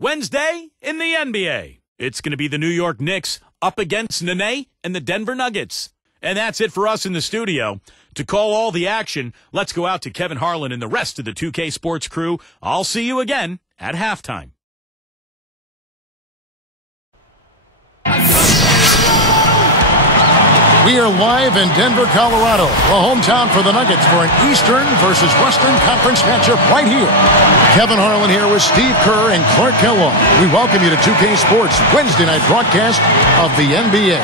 Wednesday in the NBA. It's going to be the New York Knicks up against Nene and the Denver Nuggets. And that's it for us in the studio. To call all the action, let's go out to Kevin Harlan and the rest of the 2K Sports crew. I'll see you again at halftime. We are live in Denver, Colorado, a hometown for the Nuggets for an Eastern versus Western Conference matchup right here. Kevin Harlan here with Steve Kerr and Clark Kellogg. We welcome you to 2K Sports Wednesday night broadcast of the NBA.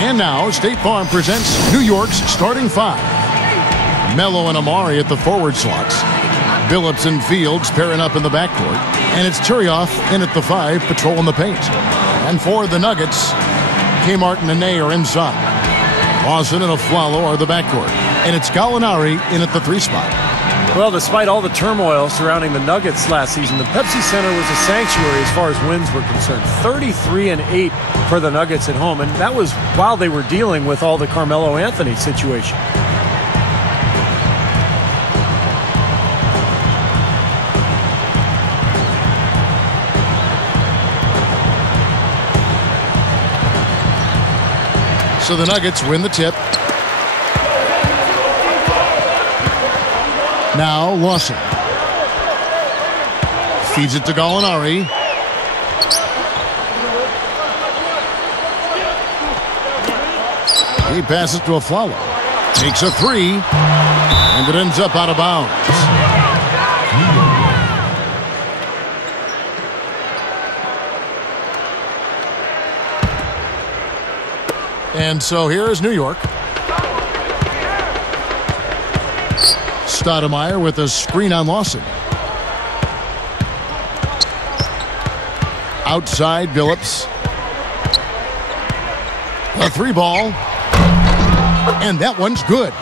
And now, State Farm presents New York's starting five. Melo and Amari at the forward slots. Billups and Fields pairing up in the backcourt. And it's Turioff in at the five, patrolling the paint. And for the Nuggets, Kmart and Nene are inside. Lawson and Aflalo are the backcourt. And it's Gallinari in at the three spot. Well, despite all the turmoil surrounding the Nuggets last season, the Pepsi Center was a sanctuary as far as wins were concerned. 33-8 for the Nuggets at home, and that was while they were dealing with all the Carmelo Anthony situation. So the Nuggets win the tip. Now Lawson feeds it to Gallinari. He passes to Aflalo. Takes a three, and it ends up out of bounds. And so here is New York. Stoudemire with a screen on Lawson. Outside, Billups. A three ball. And that one's good.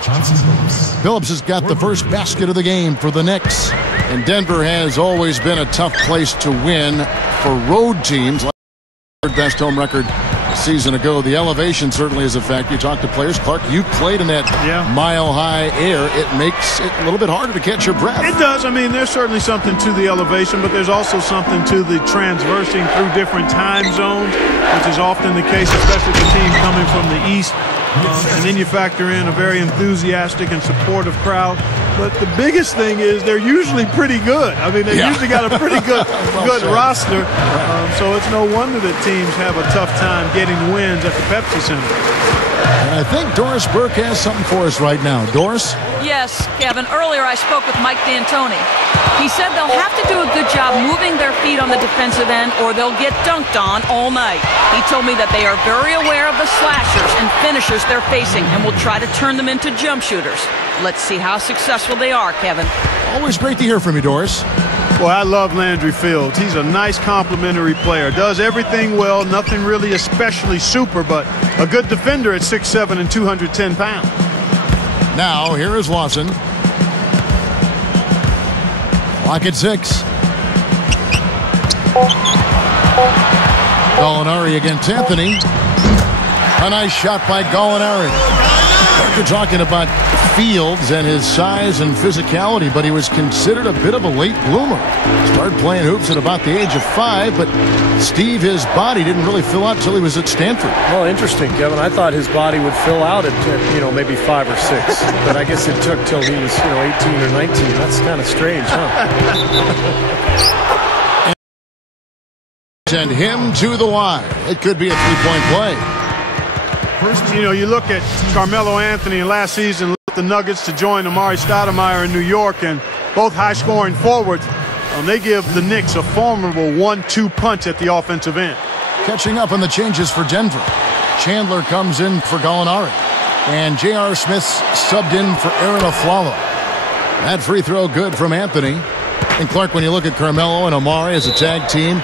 Billups has got the first basket of the game for the Knicks. And Denver has always been a tough place to win for road teams. Third best home record a season ago. The elevation certainly is a factor. You talk to players. Clark, you played in that mile-high air. It makes it a little bit harder to catch your breath. It does. I mean, there's certainly something to the elevation, but there's also something to the transversing through different time zones, which is often the case, especially for teams coming from the east. And then you factor in a very enthusiastic and supportive crowd. But the biggest thing is they're usually pretty good. I mean, they usually got a pretty good roster. So it's no wonder that teams have a tough time getting wins at the Pepsi Center. And I think Doris Burke has something for us right now. Doris? Yes, Kevin. Earlier I spoke with Mike D'Antoni. He said they'll have to do a good job moving their feet on the defensive end or they'll get dunked on all night. He told me that they are very aware of the slashers and finishers they're facing and will try to turn them into jump shooters. Let's see how successful they are, Kevin. Always great to hear from you, Doris. Well, I love Landry Fields. He's a nice complimentary player. Does everything well, nothing really especially super, but a good defender at 6'7" and 210 pounds. Now, here is Lawson. Clock at 6. Gallinari against Anthony. A nice shot by Gallinari. You're talking about Fields and his size and physicality, but he was considered a bit of a late bloomer. Started playing hoops at about the age of 5, but Steve, his body didn't really fill out until he was at Stanford. Well, interesting, Kevin. I thought his body would fill out at, maybe 5 or 6, but I guess it took till he was, 18 or 19. That's kind of strange, huh? Send him to the line. It could be a three-point play. First, you look at Carmelo Anthony last season, left the Nuggets to join Amari Stoudemire in New York, and both high-scoring forwards. They give the Knicks a formidable 1-2 punch at the offensive end. Catching up on the changes for Denver. Chandler comes in for Gallinari. And J.R. Smith's subbed in for Aaron Aflalo. That free throw good from Anthony. And Clark, when you look at Carmelo and Amari as a tag team,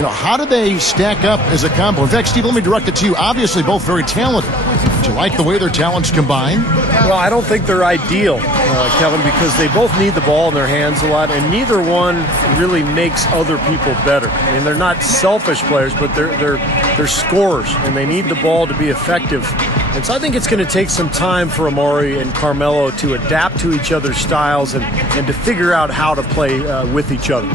how do they stack up as a combo? In fact, Steve, let me direct it to you. Obviously, both very talented. Do you like the way their talents combine? Well, I don't think they're ideal, Kevin, because they both need the ball in their hands a lot, and neither one really makes other people better. I mean, they're not selfish players, but they're scorers, and they need the ball to be effective. And so I think it's going to take some time for Amari and Carmelo to adapt to each other's styles and to figure out how to play with each other.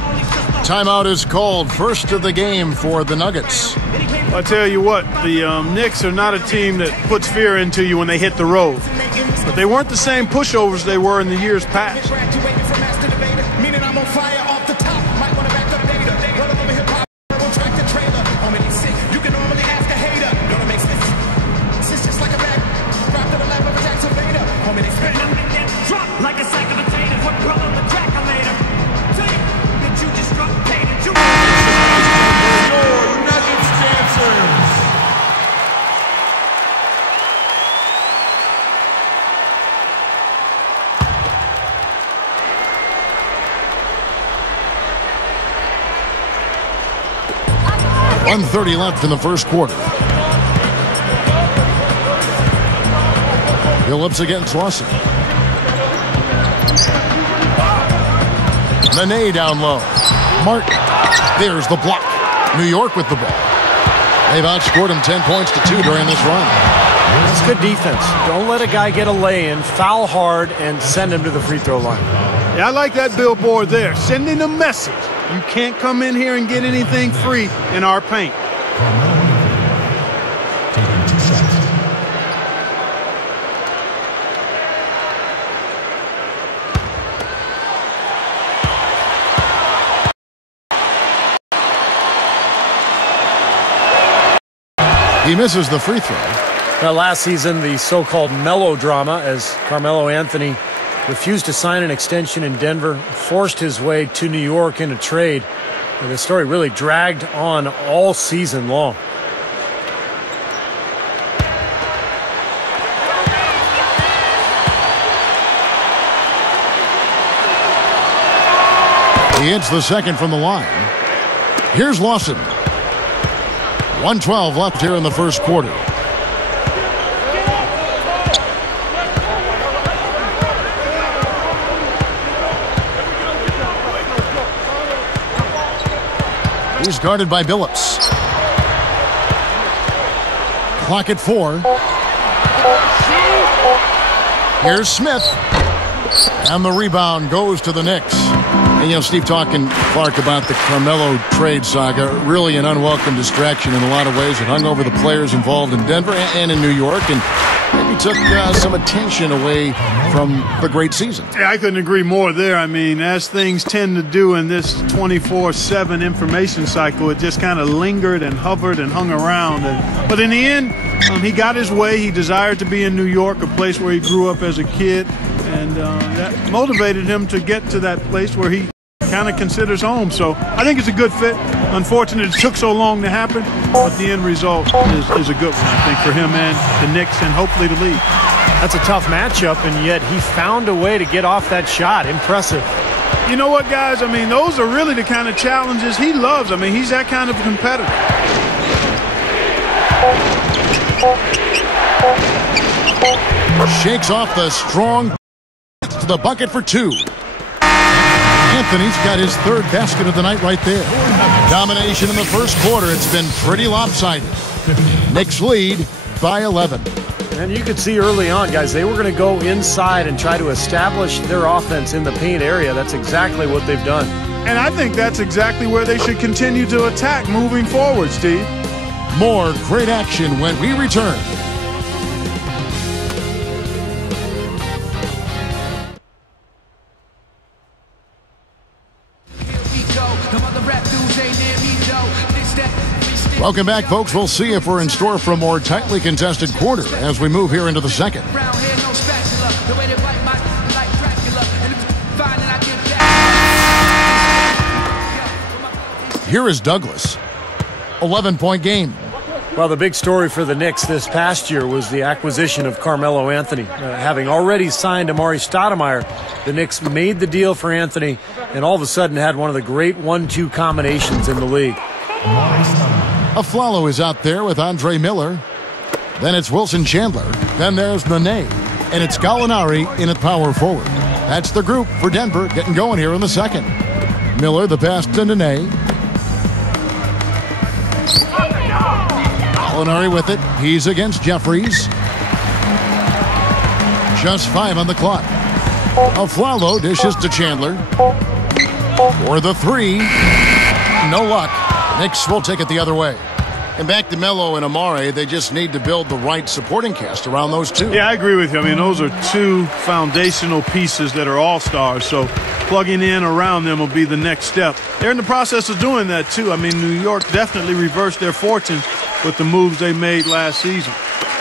Timeout is called. First of the game for the Nuggets. I tell you what, the Knicks are not a team that puts fear into you when they hit the road. But they weren't the same pushovers they were in the years past. .130 left in the first quarter. Phillips against Lawson. Nene down low. Martin. There's the block. New York with the ball. They've outscored him 10 points to 2 during this run. That's good defense. Don't let a guy get a lay-in, foul hard, and send him to the free throw line. Yeah, I like that billboard there, sending a message. You can't come in here and get anything free in our paint. Taking 2 shots. He misses the free throw. Now, last season, the so-called melodrama as Carmelo Anthony refused to sign an extension in Denver, forced his way to New York in a trade. And the story really dragged on all season long. He hits the second from the line. Here's Lawson. 1:12 left here in the first quarter. He's guarded by Billups. Clock at 4. Here's Smith. And the rebound goes to the Knicks. And, you know, Steve talking, Clark, about the Carmelo trade saga. Really an unwelcome distraction in a lot of ways. It hung over the players involved in Denver and in New York. And maybe took some attention away from the great season. Yeah, I couldn't agree more there. I mean, as things tend to do in this 24/7 information cycle, it just kind of lingered and hovered and hung around. But in the end, he got his way. He desired to be in New York, a place where he grew up as a kid. And that motivated him to get to that place where he kind of considers home. So I think it's a good fit. Unfortunately, it took so long to happen, but the end result is a good one, I think, for him and the Knicks and hopefully the league. That's a tough matchup, and yet he found a way to get off that shot. Impressive. You know what, guys? I mean, those are really the kind of challenges he loves. I mean, he's that kind of competitor. Shakes off the strong to the bucket for 2. Anthony's got his third basket of the night right there. Domination in the first quarter. It's been pretty lopsided. Knicks lead by 11. And you could see early on, guys, they were going to go inside and try to establish their offense in the paint area. That's exactly what they've done. And I think that's exactly where they should continue to attack moving forward, Steve. More great action when we return. Welcome back, folks. We'll see if we're in store for a more tightly contested quarter as we move here into the second. Here is Douglas. 11-point game. Well, the big story for the Knicks this past year was the acquisition of Carmelo Anthony. Having already signed Amari Stoudemire, the Knicks made the deal for Anthony and all of a sudden had one of the great 1-2 combinations in the league. Aflalo is out there with Andre Miller. Then it's Wilson Chandler. Then there's Nene. And it's Gallinari in at power forward. That's the group for Denver getting going here in the second. Miller, the pass to Nene. Gallinari with it. He's against Jeffries. Just 5 on the clock. Aflalo dishes to Chandler. For the 3. No luck. Knicks will take it the other way. And back to Melo and Amare, they just need to build the right supporting cast around those two. Yeah, I agree with you. I mean, those are two foundational pieces that are all-stars, so plugging in around them will be the next step. They're in the process of doing that, too. I mean, New York definitely reversed their fortunes with the moves they made last season.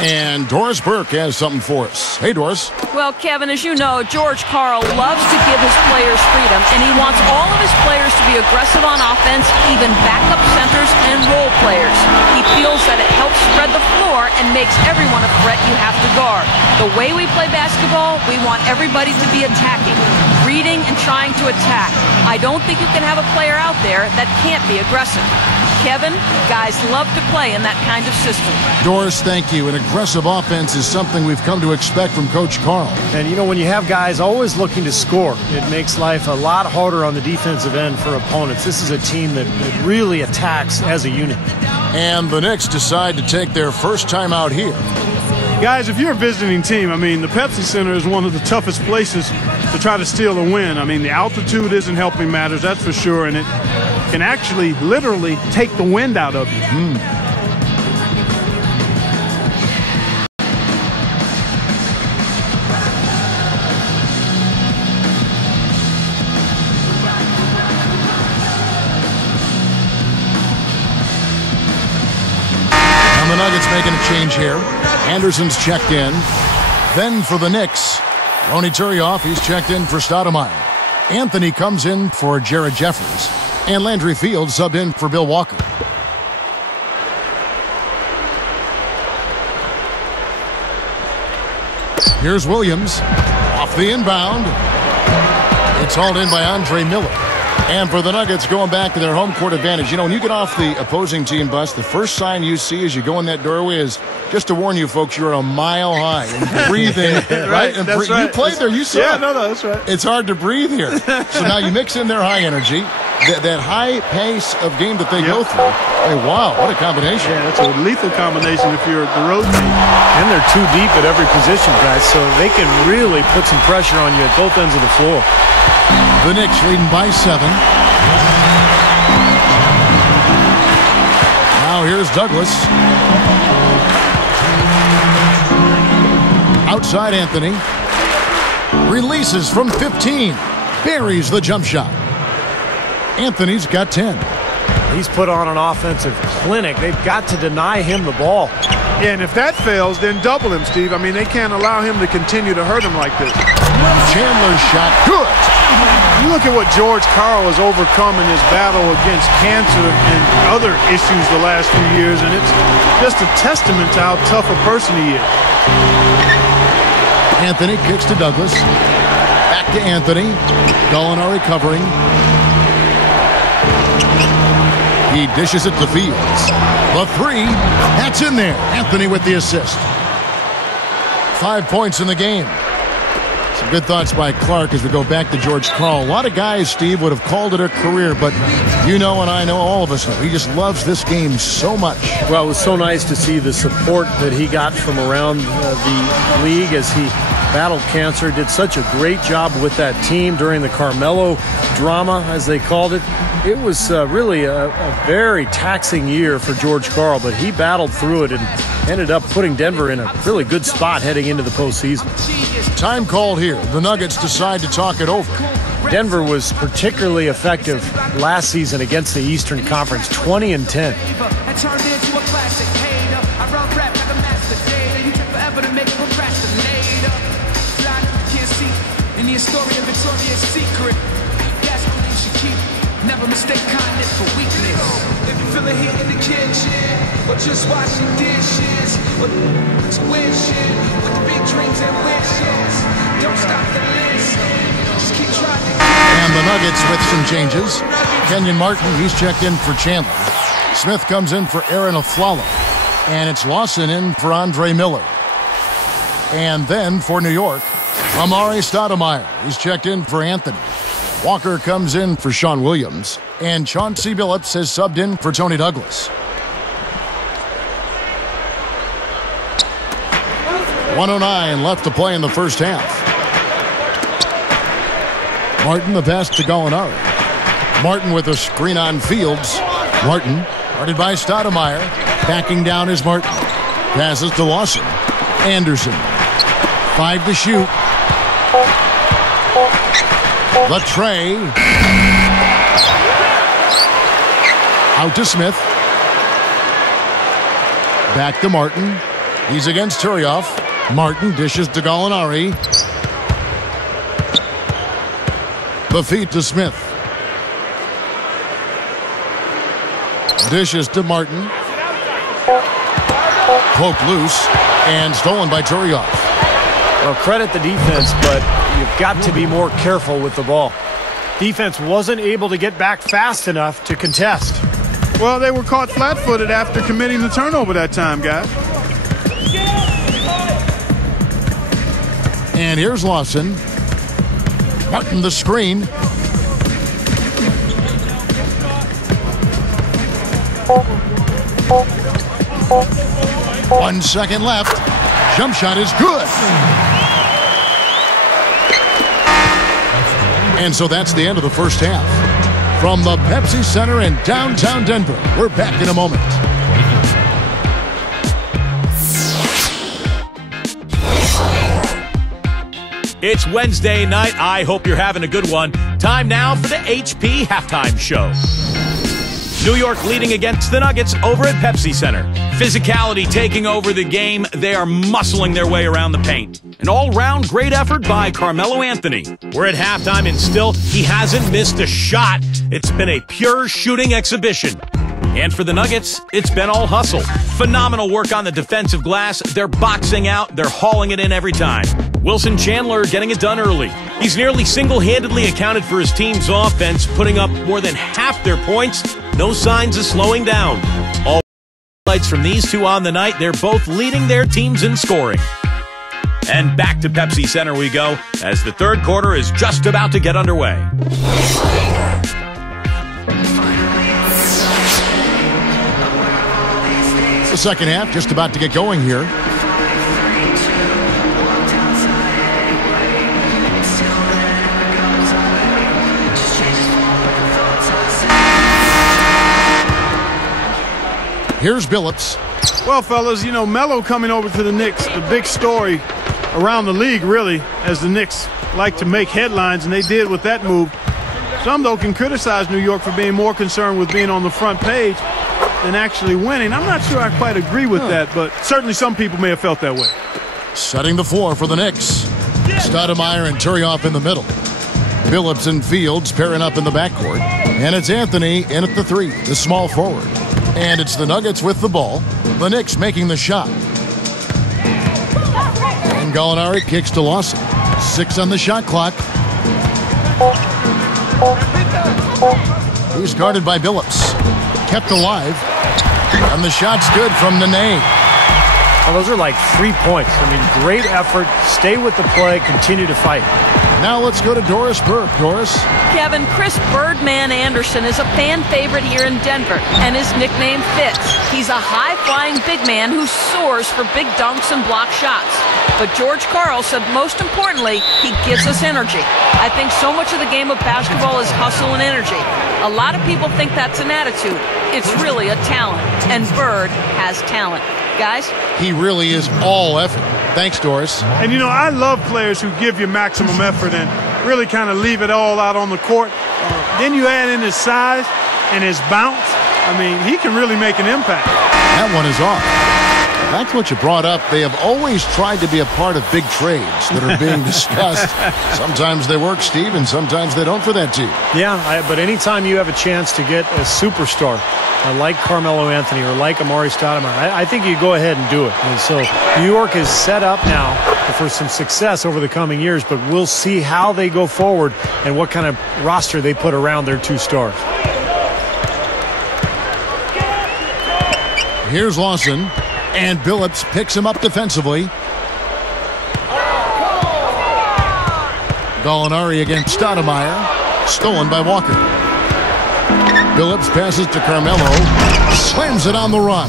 And Doris Burke has something for us. Hey, Doris. Well, Kevin, as you know, George Karl loves to give his players freedom, and he wants all of his players to be aggressive on offense, even backup centers and role players. He feels that it helps spread the floor and makes everyone a threat you have to guard. The way we play basketball, we want everybody to be attacking, reading and trying to attack. I don't think you can have a player out there that can't be aggressive. Kevin, guys love to play in that kind of system. Doris, thank you. An aggressive offense is something we've come to expect from Coach Karl. And, you know, when you have guys always looking to score, it makes life a lot harder on the defensive end for opponents. This is a team that really attacks as a unit. And the Knicks decide to take their first time out here. Guys, if you're a visiting team, I mean, the Pepsi Center is one of the toughest places to try to steal a win. I mean, the altitude isn't helping matters, that's for sure, and it can actually literally take the wind out of you. And the Nuggets making a change here. Anderson's checked in. Then for the Knicks, Ronny Turioff, he's checked in for Stoudemire. Anthony comes in for Jared Jeffries. And Landry Fields subbed in for Bill Walker. Here's Williams. Off the inbound. It's hauled in by Andre Miller. And for the Nuggets, going back to their home court advantage. You know, when you get off the opposing team bus, the first sign you see as you go in that doorway is, just to warn you folks, you're a mile high and breathing. Right? And that's right. You played there, you saw Yeah, it. no, that's right. It's hard to breathe here. So now you mix in their high energy, that high pace of game that they go through. Hey, wow, what a combination. Yeah, that's a lethal combination if you're the road team. And they're too deep at every position, guys, so they can really put some pressure on you at both ends of the floor. The Knicks leading by 7. Now here's Douglas. Outside Anthony. Releases from 15. Buries the jump shot. Anthony's got 10. He's put on an offensive clinic. They've got to deny him the ball. Yeah, and if that fails, then double him, Steve. I mean, they can't allow him to continue to hurt him like this. Chandler's shot, good. You look at what George Karl has overcome in his battle against cancer and other issues the last few years, and it's just a testament to how tough a person he is. Anthony kicks to Douglas. Back to Anthony. Gallinari covering. He dishes it to Fields. The 3, that's in there. Anthony with the assist. 5 points in the game. Some good thoughts by Clark as we go back to George Karl. A lot of guys, Steve, would have called it a career, but you know and I know, all of us know, he just loves this game so much. Well, it was so nice to see the support that he got from around the league as he battled cancer. Did such a great job with that team during the Carmelo drama, as they called it. It was really a very taxing year for George Karl, but he battled through it and ended up putting Denver in a really good spot heading into the postseason. Time called here. The Nuggets decide to talk it over. Denver was particularly effective last season against the Eastern Conference, 20-10. Never mistake kindness for weakness. If you feel it here in the kitchen, or just washing dishes, or wishing with the big dreams and wishes, don't stop the list. Just keep trying. And the Nuggets with some changes. Kenyon Martin, he's checked in for Chandler. Smith comes in for Aaron Aflalo. And it's Lawson in for Andre Miller. And then for New York, Amare Stoudemire. He's checked in for Anthony. Walker comes in for Sean Williams. And Chauncey Billups has subbed in for Tony Douglas. 1:09 left to play in the first half. Martin the pass to Gallinari. Martin with a screen on Fields. Martin guarded by Stoudemire. Backing down is Martin. Passes to Lawson. Anderson. 5 to shoot. The tray. Out to Smith. Back to Martin. He's against Turioff. Martin dishes to Gallinari. The feed to Smith. Dishes to Martin. Poked loose and stolen by Turioff. Well, credit the defense, but you've got to be more careful with the ball. Defense wasn't able to get back fast enough to contest. Well, they were caught flat-footed after committing the turnover that time, guys. And here's Lawson. Martin the screen. One second left. Jump shot is good. And so that's the end of the first half. From the Pepsi Center in downtown Denver, we're back in a moment. It's Wednesday night. I hope you're having a good one. Time now for the HP Halftime Show. New York leading against the Nuggets over at Pepsi Center. Physicality taking over the game. They are muscling their way around the paint. An all-round great effort by Carmelo Anthony. We're at halftime and still he hasn't missed a shot. It's been a pure shooting exhibition. And for the Nuggets, it's been all hustle. Phenomenal work on the defensive glass. They're boxing out. They're hauling it in every time. Wilson Chandler getting it done early. He's nearly single-handedly accounted for his team's offense, putting up more than half their points. No signs of slowing down. All highlights from these two on the night. They're both leading their teams in scoring. And back to Pepsi Center we go as the third quarter is just about to get underway. The second half just about to get going here. Here's Billups. Well, fellas, you know, Melo coming over to the Knicks, the big story around the league, really, as the Knicks like to make headlines, and they did with that move. Some, though, can criticize New York for being more concerned with being on the front page than actually winning. I'm not sure I quite agree with that, but certainly some people may have felt that way. Setting the floor for the Knicks. Stoudemire and Turioff in the middle. Billups and Fields pairing up in the backcourt. And it's Anthony in at the three, the small forward. And it's the Nuggets with the ball. The Knicks making the shot. And Gallinari kicks to Lawson. 6 on the shot clock. He's guarded by Billups. Kept alive. And the shot's good from Nene. Well, those are like 3 points. I mean, great effort. Stay with the play. Continue to fight. Now let's go to Doris Burke. Doris. Kevin, Chris Birdman Anderson is a fan favorite here in Denver, and his nickname fits. He's a high-flying big man who soars for big dunks and block shots. But George Karl said most importantly, he gives us energy. I think so much of the game of basketball is hustle and energy. A lot of people think that's an attitude. It's really a talent, and Bird has talent. Guys? He really is all effort. Thanks, Doris. And, you know, I love players who give you maximum effort and really kind of leave it all out on the court. Then you add in his size and his bounce. I mean, he can really make an impact. That one is off. That's what you brought up. They have always tried to be a part of big trades that are being discussed. Sometimes they work, Steve, and sometimes they don't for that team. Yeah, but anytime you have a chance to get a superstar like Carmelo Anthony or like Amari Stoudemire, I think you go ahead and do it. And so New York is set up now for some success over the coming years, but we'll see how they go forward and what kind of roster they put around their two stars. Here's Lawson. And Billups picks him up defensively. Gallinari against Stoudemire. Stolen by Walker. Billups passes to Carmelo. Slams it on the run.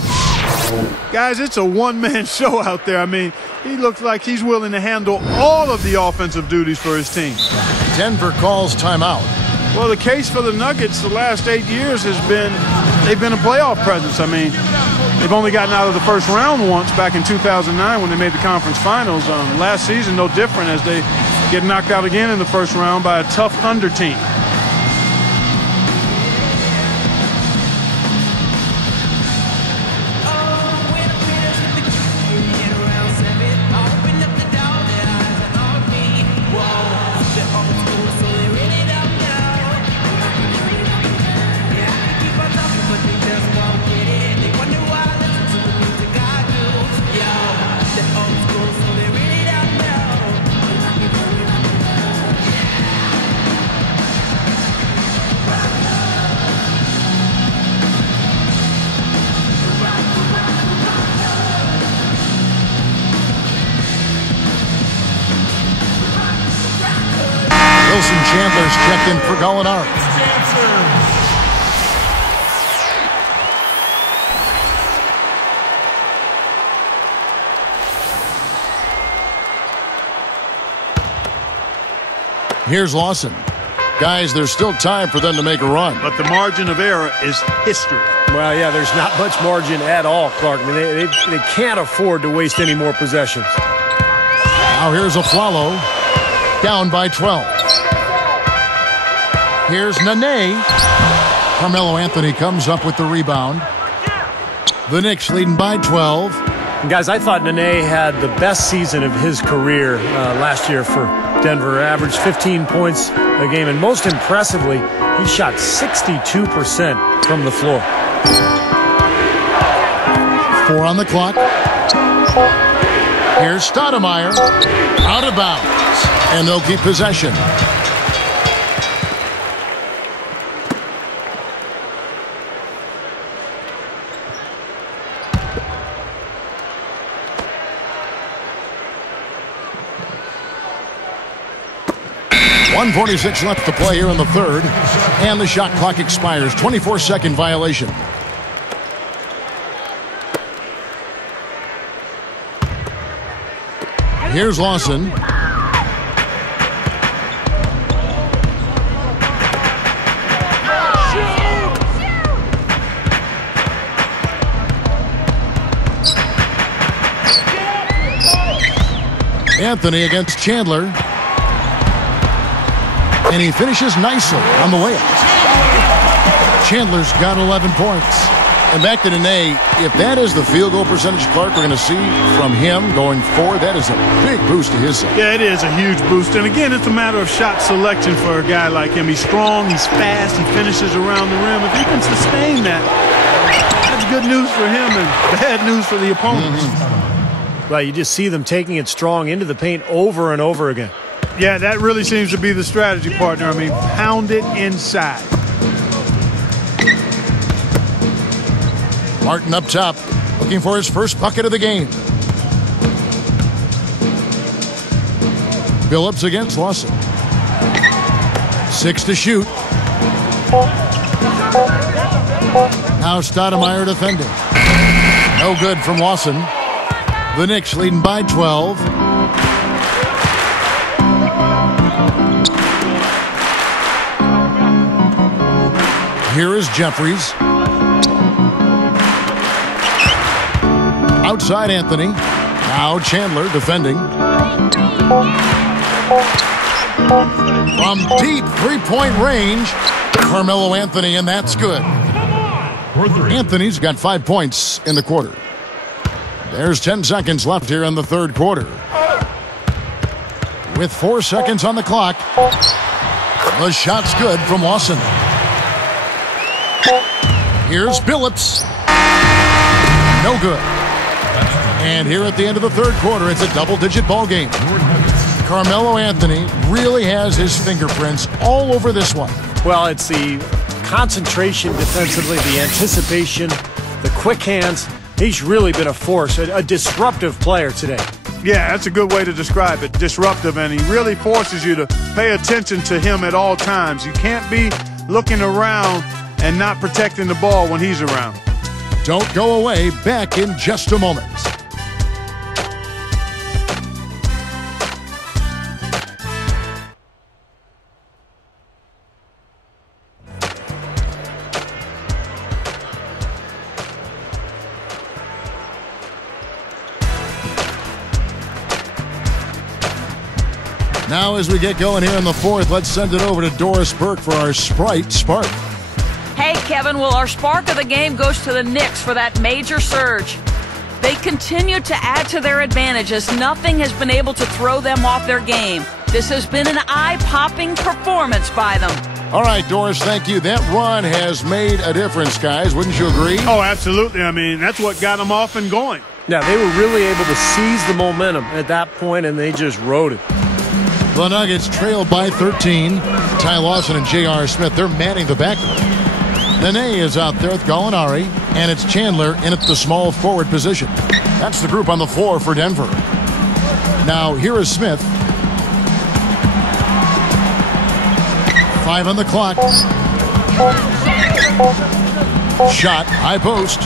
Guys, it's a one-man show out there. I mean, he looks like he's willing to handle all of the offensive duties for his team. Denver calls timeout. Well, the case for the Nuggets the last 8 years has been they've been a playoff presence. I mean, they've only gotten out of the first round once back in 2009 when they made the conference finals. Last season, no different, as they get knocked out again in the first round by a tough Thunder team. Chandler's checked in for Gallinari. Here's Lawson. Guys, there's still time for them to make a run. But the margin of error is history. Well, yeah, there's not much margin at all, Clark. I mean, they can't afford to waste any more possessions. Now here's Afflalo, down by 12. Here's Nene. Carmelo Anthony comes up with the rebound. The Knicks leading by 12. And guys, I thought Nene had the best season of his career last year for Denver. Averaged 15 points a game, and most impressively, he shot 62% from the floor. 4 on the clock. Here's Stoudemire, out of bounds, and they'll keep possession. .146 left to play here in the third, and the shot clock expires. 24-second violation. Here's Lawson. Anthony against Chandler. And he finishes nicely on the layup. Chandler's got 11 points. And back to Nene, if that is the field goal percentage, Clark, we're going to see from him going forward, that is a big boost to his side. Yeah, it is a huge boost. And again, it's a matter of shot selection for a guy like him. He's strong, he's fast, he finishes around the rim. If he can sustain that, that's good news for him and bad news for the opponents. Well, you just see them taking it strong into the paint over and over again. Yeah, that really seems to be the strategy, partner. I mean, pound it inside. Martin up top, looking for his first bucket of the game. Phillips against Lawson. 6 to shoot. Now Stoudemire defending. No good from Lawson. The Knicks leading by 12. Here is Jeffries. Outside Anthony. Now Chandler defending. From deep three-point range, Carmelo Anthony, and that's good. Anthony's got 5 points in the quarter. There's 10 seconds left here in the third quarter. With 4 seconds on the clock, the shot's good from Lawson. Here's Phillips. No good. And here at the end of the third quarter, it's a double-digit ball game. Carmelo Anthony really has his fingerprints all over this one. Well, it's the concentration defensively, the anticipation, the quick hands. He's really been a force, a disruptive player today. Yeah, that's a good way to describe it, disruptive, and he really forces you to pay attention to him at all times. You can't be looking around and not protecting the ball when he's around. Don't go away. Back in just a moment. Now as we get going here in the fourth, let's send it over to Doris Burke for our Sprite Spark. Hey, Kevin, well, our spark of the game goes to the Knicks for that major surge. They continue to add to their advantages. Nothing has been able to throw them off their game. This has been an eye-popping performance by them. All right, Doris, thank you. That run has made a difference, guys. Wouldn't you agree? Oh, absolutely. I mean, that's what got them off and going. Yeah, they were really able to seize the momentum at that point, and they just rode it. The Nuggets trail by 13. Ty Lawson and J.R. Smith, they're manning the backcourt. Nene is out there with Gallinari, and it's Chandler in at the small forward position. That's the group on the floor for Denver. Now, here is Smith. 5 on the clock. Shot, high post.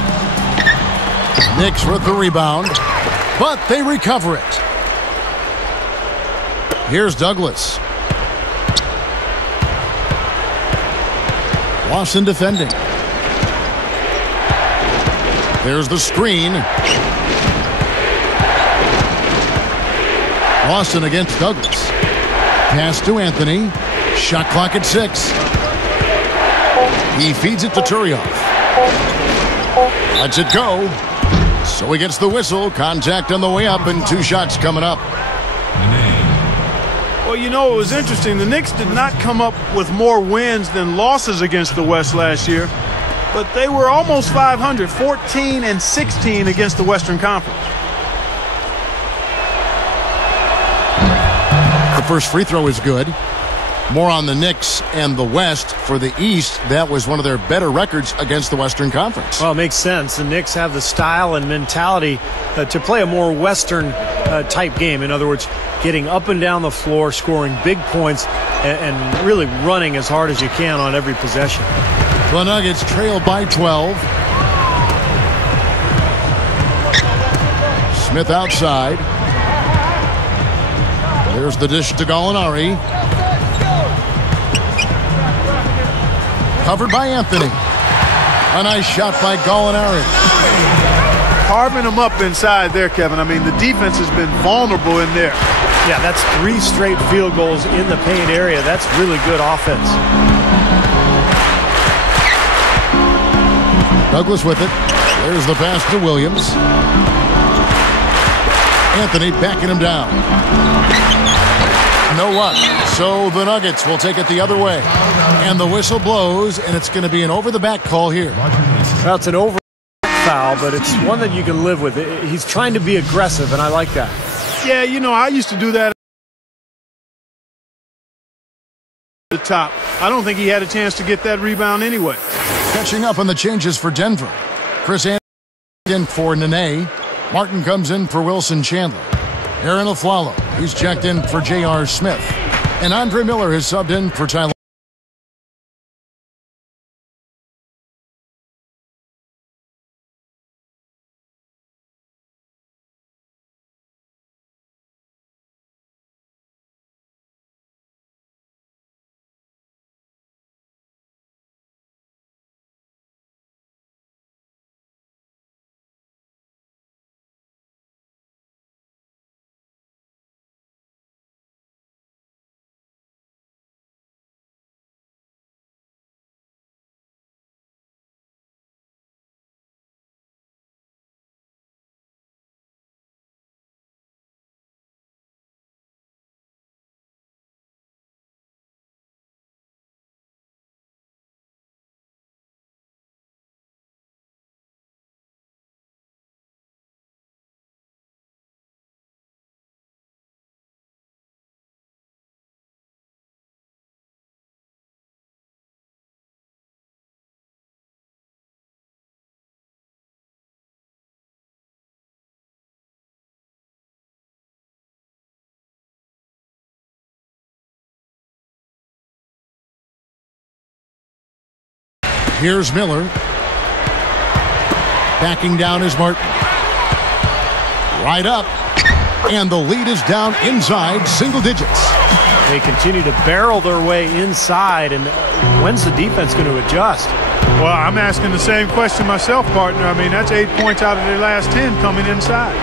Knicks with the rebound, but they recover it. Here's Douglas. Lawson defending. There's the screen. Lawson against Douglas. Pass to Anthony. Shot clock at 6. He feeds it to Turioff. Lets it go. So he gets the whistle. Contact on the way up and 2 shots coming up. Well, you know, it was interesting. The Knicks did not come up with more wins than losses against the West last year, but they were almost 500, 14 and 16 against the Western Conference. The first free throw is good. More on the Knicks and the West. For the East, that was one of their better records against the Western Conference. Well, it makes sense. The Knicks have the style and mentality to play a more Western type game. In other words, getting up and down the floor, scoring big points, and really running as hard as you can on every possession. The Nuggets trail by 12. Smith outside. There's the dish to Gallinari. Covered by Anthony. A nice shot by Gallinari. Carving them up inside there, Kevin. I mean, the defense has been vulnerable in there. Yeah, that's 3 straight field goals in the paint area. That's really good offense. Douglas with it. There's the pass to Williams. Anthony backing him down. No luck. So the Nuggets will take it the other way. And the whistle blows, and it's going to be an over-the-back call here. Well, it's an over foul, but it's one that you can live with. He's trying to be aggressive, and I like that. Yeah, you know, I used to do that at the top. I don't think he had a chance to get that rebound anyway. Catching up on the changes for Denver. Chris Anderson in for Nene. Martin comes in for Wilson Chandler. Aaron Aflalo, he's checked in for J.R. Smith. And Andre Miller has subbed in for Tyler. Here's Miller. Backing down is Martin. Right up. And the lead is down inside single digits. They continue to barrel their way inside, and when's the defense going to adjust? Well, I'm asking the same question myself, partner. I mean, that's 8 points out of their last 10 coming inside.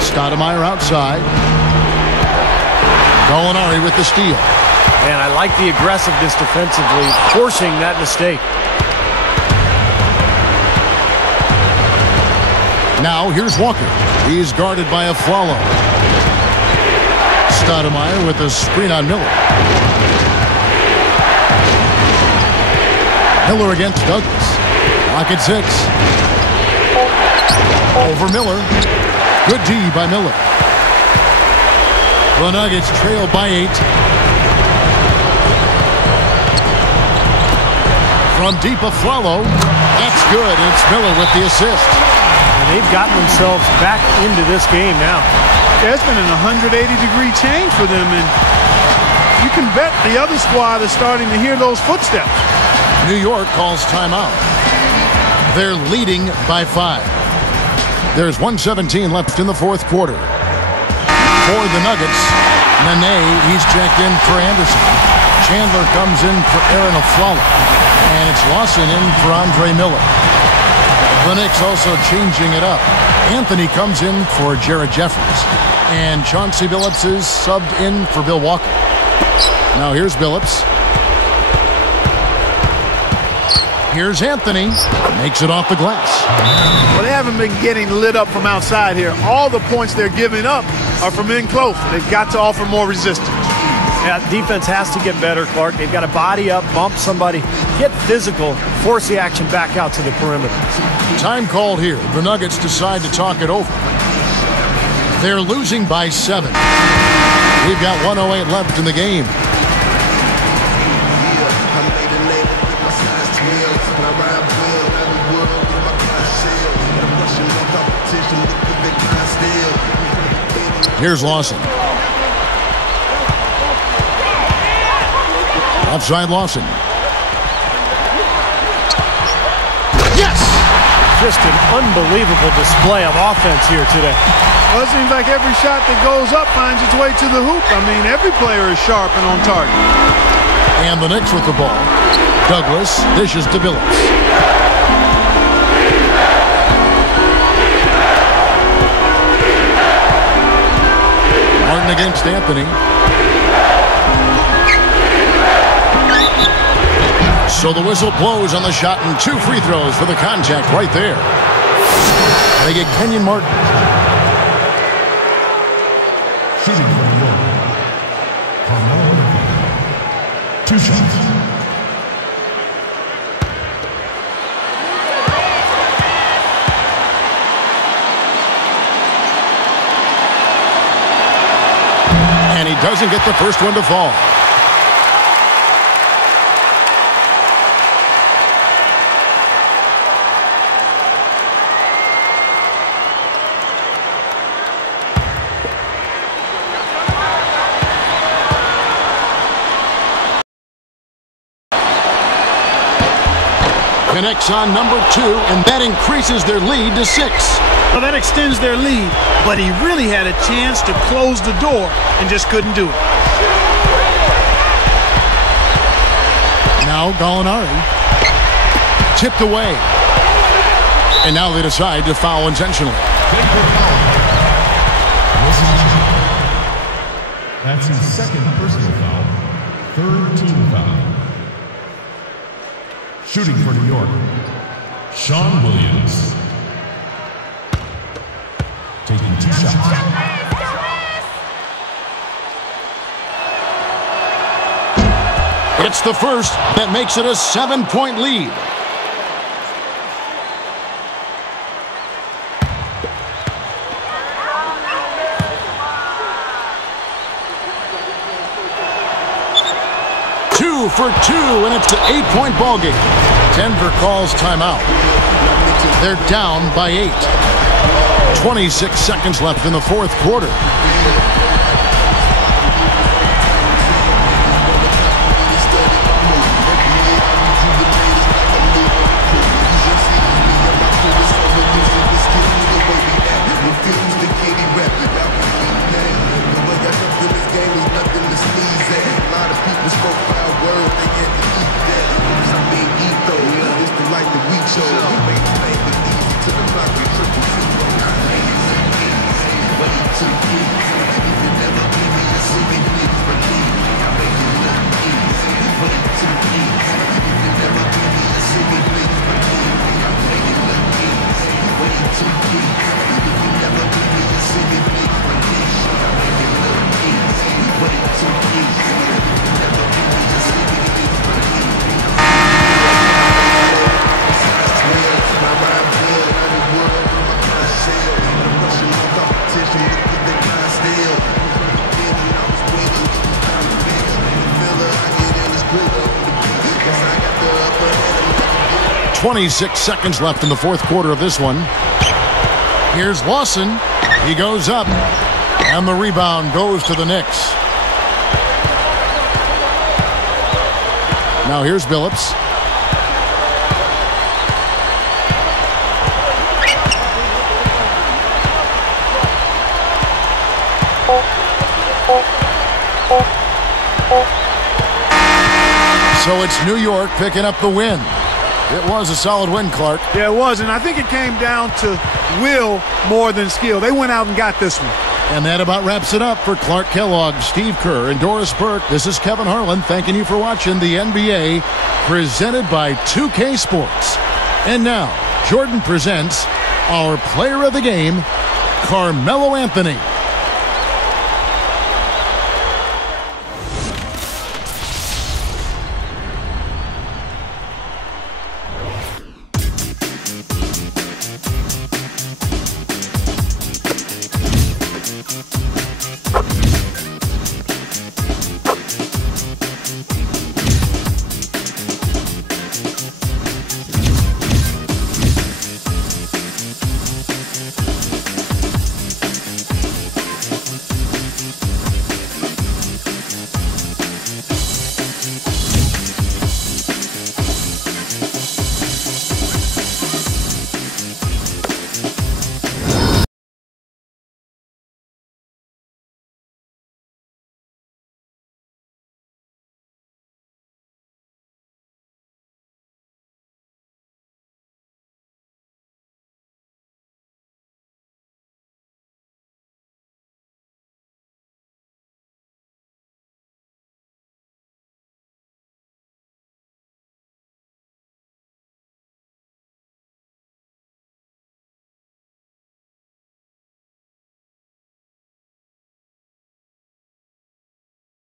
Stoudemire outside. Gallinari with the steal. And I like the aggressiveness defensively, forcing that mistake. Now here's Walker. He's guarded by Afflalo. Stoudemire with a screen on Miller. Miller against Douglas. Lock at 6. Over Miller. Good D by Miller. The Nuggets trail by 8. From deep Afflalo. That's good. It's Miller with the assist. And they've gotten themselves back into this game now. There's been an 180-degree change for them, and you can bet the other squad is starting to hear those footsteps. New York calls timeout. They're leading by 5. There's 1:17 left in the fourth quarter. For the Nuggets, Nene, he's checked in for Anderson. Chandler comes in for Aaron Afflalo. And it's Lawson in for Andre Miller. The Knicks also changing it up. Anthony comes in for Jared Jeffries. And Chauncey Billups is subbed in for Bill Walker. Now here's Billups. Here's Anthony. Makes it off the glass. Well, they haven't been getting lit up from outside here. All the points they're giving up are from in close. They've got to offer more resistance. Yeah, defense has to get better, Clark. They've got to body up, bump somebody, get physical, force the action back out to the perimeter. Time called here. The Nuggets decide to talk it over. They're losing by 7. We've got 1:08 left in the game. Here's Lawson. Outside Lawson. Yes! Just an unbelievable display of offense here today. Well, it seems like every shot that goes up finds its way to the hoop. I mean, every player is sharp and on target. And the Knicks with the ball. Douglas dishes to Billups. Martin against Anthony. So the whistle blows on the shot and 2 free throws for the contact right there. They get Kenyon Martin. Shooting from the ball. Carmelo. 2 shots. And he doesn't get the first one to fall. Connects on number 2, and that increases their lead to 6. Well, that extends their lead, but he really had a chance to close the door and just couldn't do it. Now Gallinari. Tipped away. And now they decide to foul intentionally. That's his second personal foul. 3rd team foul. Shooting for New York, Sean Williams. Taking 2 shots. It's the first that makes it a 7-point lead. For 2, and it's an 8-point ball game. Denver calls timeout. They're down by 8. 26 seconds left in the fourth quarter. .26 seconds left in the fourth quarter of this one. Here's Lawson. He goes up, and the rebound goes to the Knicks. Now here's Billups. So it's New York picking up the win. It was a solid win, Clark. Yeah, it was, and I think it came down to will more than skill. They went out and got this one. And that about wraps it up for Clark Kellogg, Steve Kerr, and Doris Burke. This is Kevin Harlan thanking you for watching the NBA presented by 2K Sports. And now, Jordan presents our player of the game, Carmelo Anthony.